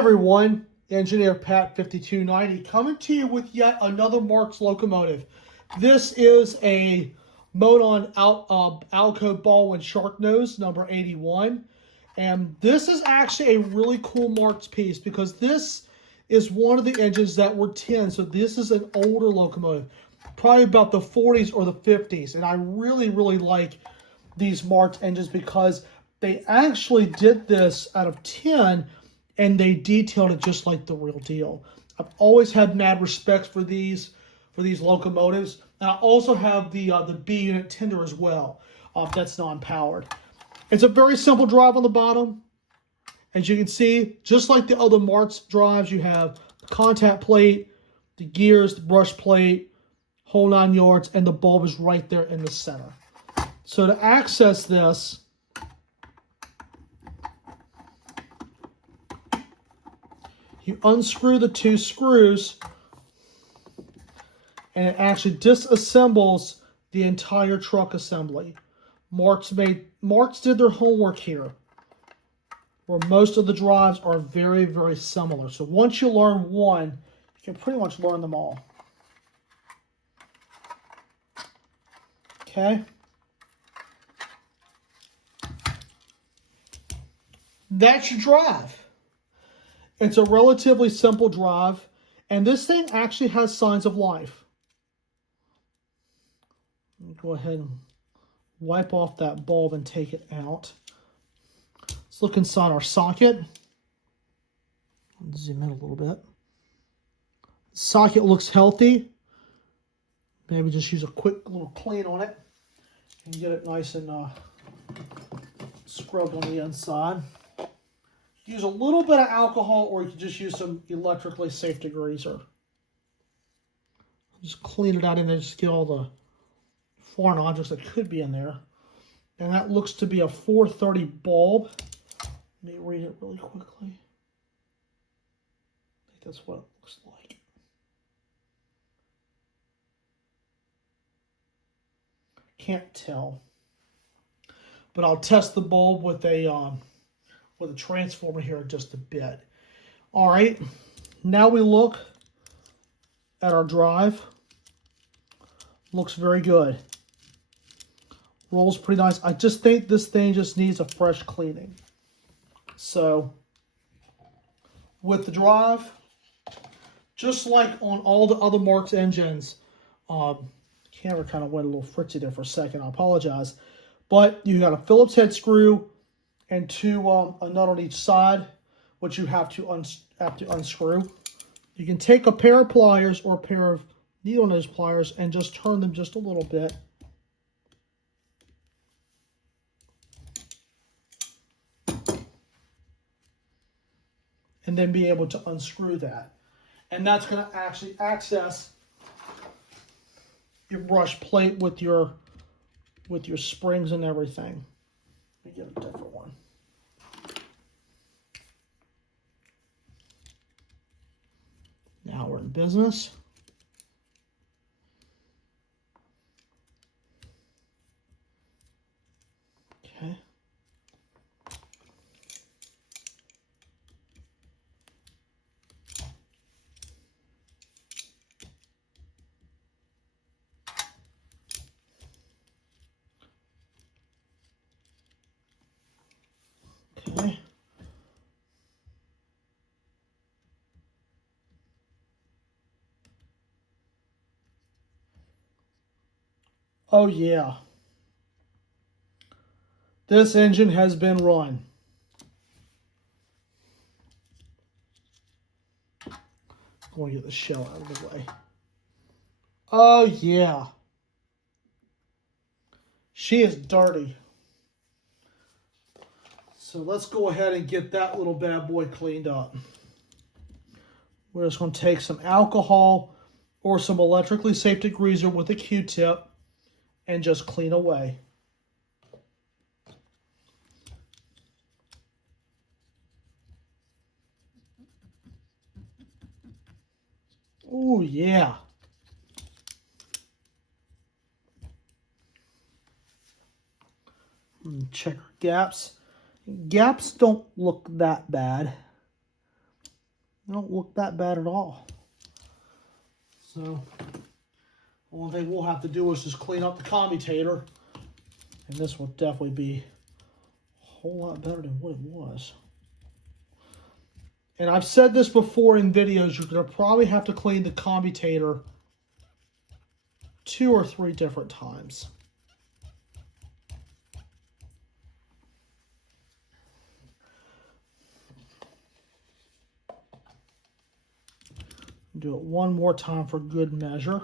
everyone, Engineer Pat 5290 coming to you with yet another Marx locomotive. This is a Monon Alco Baldwin Shark Nose number 81, and this is actually a really cool Marx piece because this is one of the engines that were tin. So this is an older locomotive, probably about the 40s or the 50s, and I really like these Marx engines because they actually did this out of tin and they detailed it just like the real deal. I've always had mad respect for these locomotives. And I also have the B unit tender as well. That's non-powered. It's a very simple drive on the bottom. As you can see, just like the other Marx drives, you have the contact plate, the gears, the brush plate, whole 9 yards, and the bulb is right there in the center. So to access this, you unscrew the 2 screws and it actually disassembles the entire truck assembly. Marx did their homework here, where most of the drives are very similar. So once you learn one, you can pretty much learn them all. Okay. That's your drive. It's a relatively simple drive, and this thing actually has signs of life. Go ahead and wipe off that bulb and take it out. Let's look inside our socket. Zoom in a little bit. The socket looks healthy. Maybe just use a quick little clean on it and get it nice and scrubbed on the inside. Use a little bit of alcohol, or you can just use some electrically safe degreaser. Just clean it out in there, just get all the foreign objects that could be in there. And that looks to be a 430 bulb. Let me read it really quickly. I think that's what it looks like. Can't tell. But I'll test the bulb with a transformer here in just a bit. All right, now we look at our drive. Looks very good. Rolls pretty nice. I just think this thing just needs a fresh cleaning. So with the drive, just like on all the other Marx engines, camera kind of went a little fritzy there for a second. I apologize. But you got a Phillips head screw and a nut on each side, which you have to unscrew. You can take a pair of pliers or a pair of needle nose pliers and just turn them just a little bit. And then be able to unscrew that. And that's going to actually access your brush plate with your springs and everything. Let me get a different one. Now we're in business. Okay. Okay. Oh yeah. This engine has been run. I'm going to get the shell out of the way. Oh yeah. She is dirty. So let's go ahead and get that little bad boy cleaned up. We're just going to take some alcohol or some electrically safe degreaser with a Q-tip and just clean away. Oh yeah. Check our gaps. Gaps don't look that bad. They don't look that bad at all. So, the only thing we'll have to do is just clean up the commutator. And this will definitely be a whole lot better than what it was. And I've said this before in videos, you're going to probably have to clean the commutator 2 or 3 different times. Do it one more time for good measure.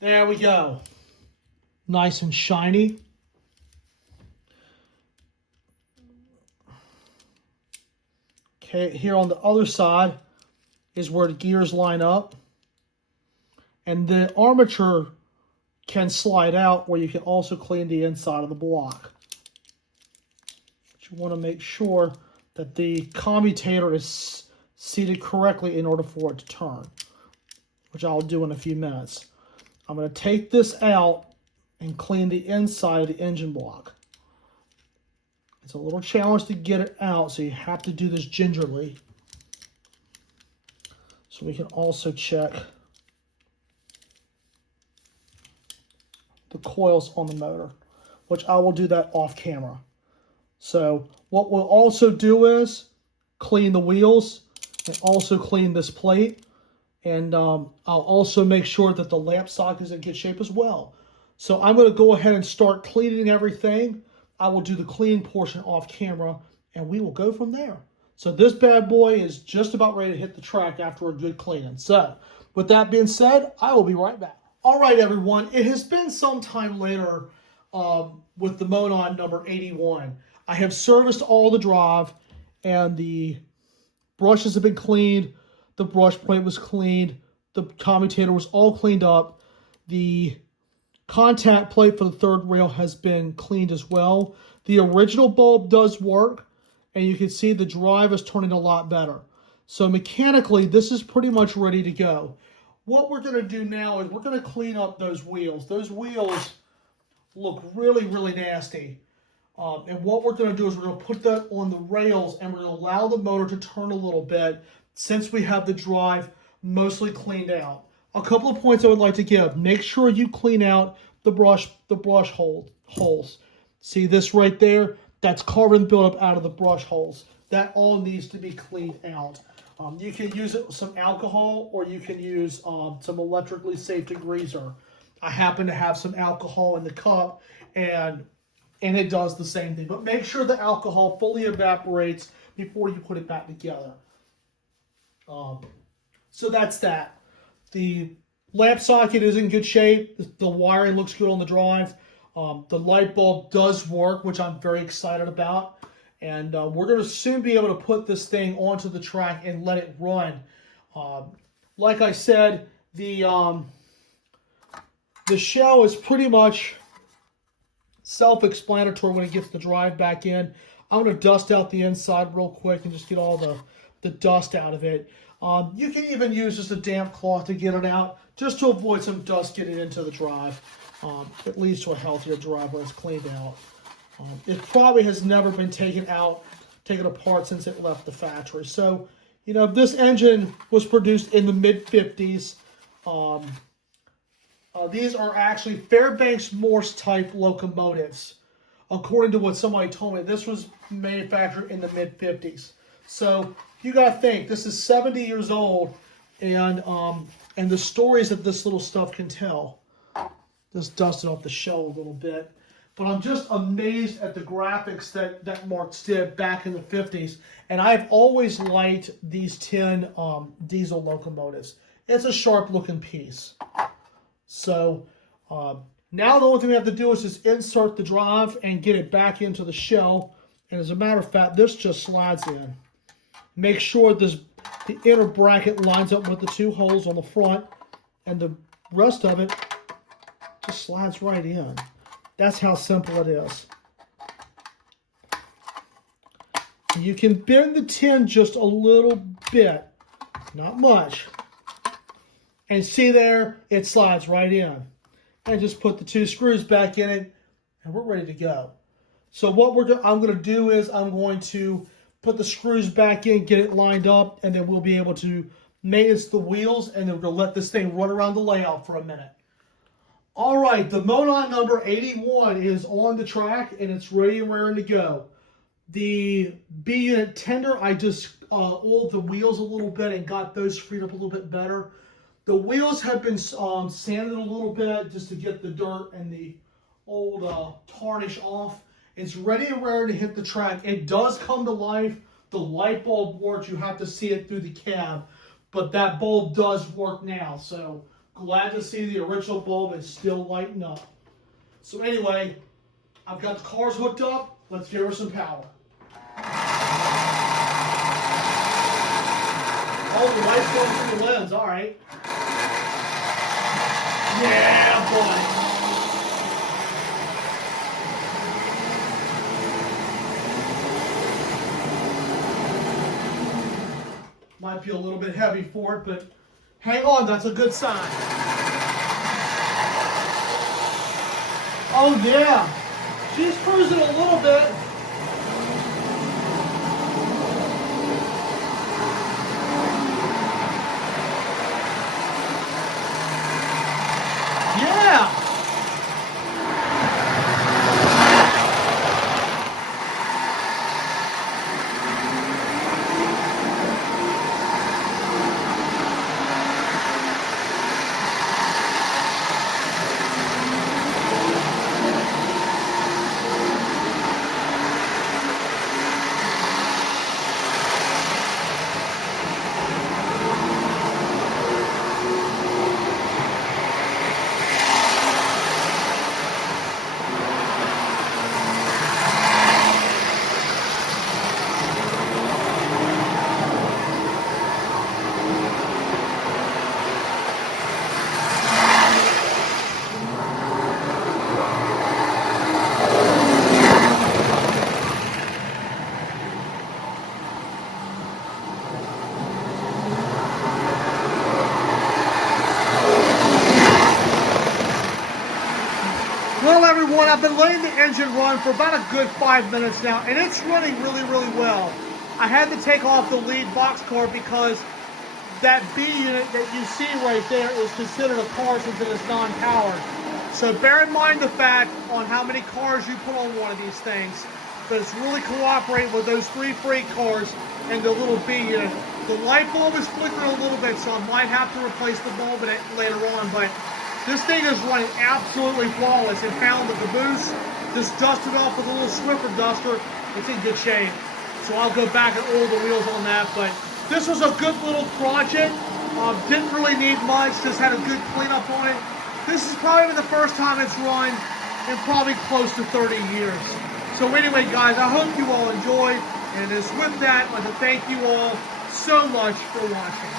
There we go. Nice and shiny. Okay, here on the other side is where the gears line up. And the armature can slide out where you can also clean the inside of the block. But you want to make sure that the commutator is seated correctly in order for it to turn, which I'll do in a few minutes. I'm going to take this out and clean the inside of the engine block. It's a little challenge to get it out, so you have to do this gingerly. So we can also check the coils on the motor, which I will do that off camera. So what we'll also do is clean the wheels and also clean this plate. And I'll also make sure that the lamp socket is in good shape as well. So I'm going to go ahead and start cleaning everything. I will do the clean portion off camera, and we will go from there. So this bad boy is just about ready to hit the track after a good cleaning. So with that being said, I will be right back. All right, everyone. It has been some time later with the Monon number 81. I have serviced all the drive, and the brushes have been cleaned. The brush plate was cleaned. The commutator was all cleaned up. The contact plate for the third rail has been cleaned as well. The original bulb does work, and you can see the drive is turning a lot better. So mechanically, this is pretty much ready to go. What we're going to do now is we're going to clean up those wheels. Those wheels look really, really nasty. And what we're going to do is we're going to put that on the rails, and we're going to allow the motor to turn a little bit since we have the drive mostly cleaned out. A couple of points I would like to give. Make sure you clean out the brush holes. See this right there? That's carbon buildup out of the brush holes. That all needs to be cleaned out. You can use some alcohol, or you can use some electrically safe degreaser. I happen to have some alcohol in the cup, and it does the same thing. But make sure the alcohol fully evaporates before you put it back together. So that's that. The lamp socket is in good shape. The wiring looks good on the drive. The light bulb does work, which I'm very excited about. And we're going to soon be able to put this thing onto the track and let it run. Like I said, the shell is pretty much self-explanatory when it gets the drive back in. I'm going to dust out the inside real quick and just get all the dust out of it. You can even use just a damp cloth to get it out, just to avoid some dust getting into the drive. It leads to a healthier drive when it's cleaned out. It probably has never been taken apart since it left the factory. So, you know, this engine was produced in the mid-50s. These are actually Fairbanks Morse type locomotives. According to what somebody told me, this was manufactured in the mid-50s. So you got to think, this is 70 years old, and the stories that this little stuff can tell. Just dusted off the shell a little bit. But I'm just amazed at the graphics that Marx did back in the 50s. And I've always liked these tin diesel locomotives. It's a sharp looking piece. So now the only thing we have to do is just insert the drive and get it back into the shell. And as a matter of fact, this just slides in. Make sure the inner bracket lines up with the 2 holes on the front, and the rest of it just slides right in. That's how simple it is. You can bend the tin just a little bit, not much. And see there, it slides right in. And just put the 2 screws back in it, and we're ready to go. So what I'm going to do is I'm going to put the screws back in, get it lined up, and then we'll be able to maintenance the wheels, and then we're going to let this thing run around the layout for a minute. All right, the Monon number 81 is on the track, and it's ready and raring to go. The B unit tender, I just oiled the wheels a little bit and got those freed up a little bit better. The wheels have been sanded a little bit just to get the dirt and the old tarnish off. It's ready and raring to hit the track. It does come to life. The light bulb works. You have to see it through the cab, but that bulb does work now. So glad to see the original bulb is still lighting up. So anyway, I've got the cars hooked up. Let's give her some power. Oh, the light's going through the lens. All right. Yeah, boy. Might be a little bit heavy for it, but hang on, that's a good sign. Oh yeah, she's cruising a little bit. Yeah. Well, everyone, I've been letting the engine run for about a good 5 minutes now, and it's running really, really well. I had to take off the lead boxcar because that B unit that you see right there is considered a car since it is non-powered. So bear in mind the fact on how many cars you put on one of these things, but it's really cooperating with those 3 freight cars and the little B unit. The light bulb is flickering a little bit, so I might have to replace the bulb in it later on, but this thing is running absolutely flawless. It found the caboose, just dusted off with a little Swiffer duster. It's in good shape. So I'll go back and oil the wheels on that. But this was a good little project. Didn't really need much, just had a good cleanup on it. This is probably the first time it's run in probably close to 30 years. So anyway, guys, I hope you all enjoyed. And as with that, I'd like to thank you all so much for watching.